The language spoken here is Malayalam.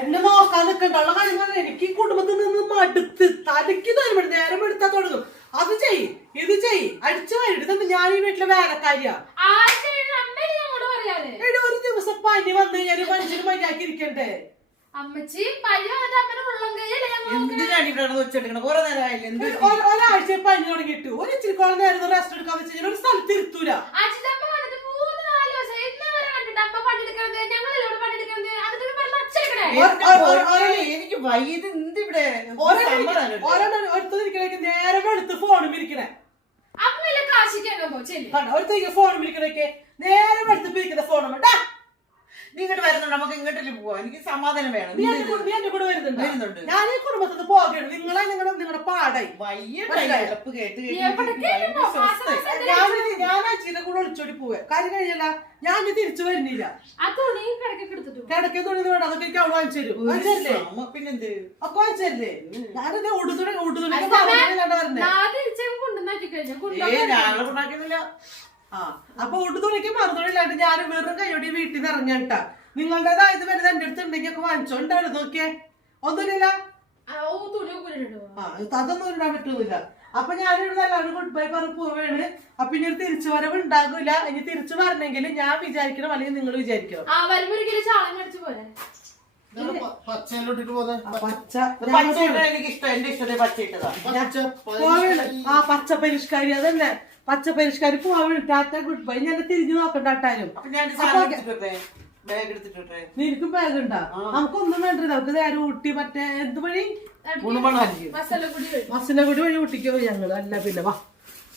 എന്നെ നോക്കാൻ നിൽക്കണ്ടുള്ള കാര്യം എനിക്ക് ഈ കുടുംബത്തിൽ നിന്ന് മടുത്ത് തലയ്ക്ക് നേരം നേരം എടുത്താൽ തുടങ്ങും. അത് ചെയ്യ് ഇത് ചെയ്യ് അടിച്ചു വൈകിട്ട് ഞാൻ ഈ വീട്ടിലെ വേലക്കാരിയാ. ഒരു ദിവസം പനി വന്നു കഴിഞ്ഞാൽ മനുഷ്യന് മര്യാദക്ക് ഇരിക്കണ്ടേ? ഒരാഴ്ച പനി തുടങ്ങിയിട്ട് ഒരു ഇച്ചിരിക്കോളം നേരം റെസ്റ്റ് എടുക്കാൻ വെച്ച് കഴിഞ്ഞാൽ ഒരു സ്ഥലത്ത് ഇരുത്തൂല. എനിക്ക് വൈകിട്ട് എന്തിവിടെ ഒരുത്തിരിക്കണേക്ക് നേരം എടുത്ത് ഫോണും ഇരിക്കണേ. ഒരുത്തേക്ക് ഫോണും ഇരിക്കണേക്ക് നേരം എടുത്ത് പിരിക്കുന്ന ഫോണും. ഇങ്ങോട്ട് വരുന്നുണ്ട്, നമുക്ക് ഇങ്ങോട്ടല്ലേ പോവാ. എനിക്ക് സമാധാനം വേണം. നീ എന്റെ കൂടെ വരുന്നുണ്ട്. ഞാൻ ഈ കുടുംബത്തിൽ പോകണം. നിങ്ങളുടെ പാടായി വയ്യപ്പ് കേട്ട് ഞാൻ അച്ഛനെ കൂടെ ഒളിച്ചോടി പോവേ. കാര്യം കഴിഞ്ഞല്ല ഞാൻ തിരിച്ചു വരുന്നില്ല. കിടക്കെ തുണി വേണ്ട, അതൊക്കെ എനിക്ക് അവിടെ വാങ്ങിച്ചു തരും. പിന്നെന്ത് ഒക്കെ വാങ്ങിച്ചു തരില്ലേ? ഞാനെന്താ ഉടുതുണി ഞങ്ങളെ കൊണ്ടാക്കുന്നില്ല. അപ്പൊ ഉടുതുണിക്ക് മറുതുണില്ലാണ്ട് ഞാൻ വെറും കൈയോടി വീട്ടിൽ നിന്ന് ഇറങ്ങിട്ടാ. നിങ്ങളുടേതായത് വരുന്നത് എന്റെ അടുത്ത് ഉണ്ടെങ്കിൽ ഒക്കെ വാങ്ങിച്ചോണ്ടാണ്. നോക്കിയേ ഒന്നുമില്ല, അതൊന്നും ഇടാൻ പറ്റൂല. അപ്പൊ ഞാനിവിടെ എല്ലാവരും ഗുഡ് ബൈ പറഞ്ഞ് പോവാണ്. അപ്പൊ ഇനി ഒരു തിരിച്ചു വരവ് ഉണ്ടാകൂല. ഇനി തിരിച്ചു വരണമെങ്കിൽ ഞാൻ വിചാരിക്കണം, അല്ലെങ്കിൽ നിങ്ങൾ വിചാരിക്കണം. പച്ച പരിഷ്കാരി അതന്നെ, പച്ച പരിഷ്കാരി പോവാണ്. Tata good bye. ഞാൻ തിരിഞ്ഞു നോക്കണ്ടാട്ടാനും. നിനക്കും ബാഗ് ഉണ്ടാ? നമുക്കൊന്നും വേണ്ട. നമുക്ക് നേരെ ഊട്ടി മറ്റേ എന്ത് വഴി മസനഗുടി വഴി ഊട്ടിക്കോ ഞങ്ങള്. അല്ല പിന്നെ വാ.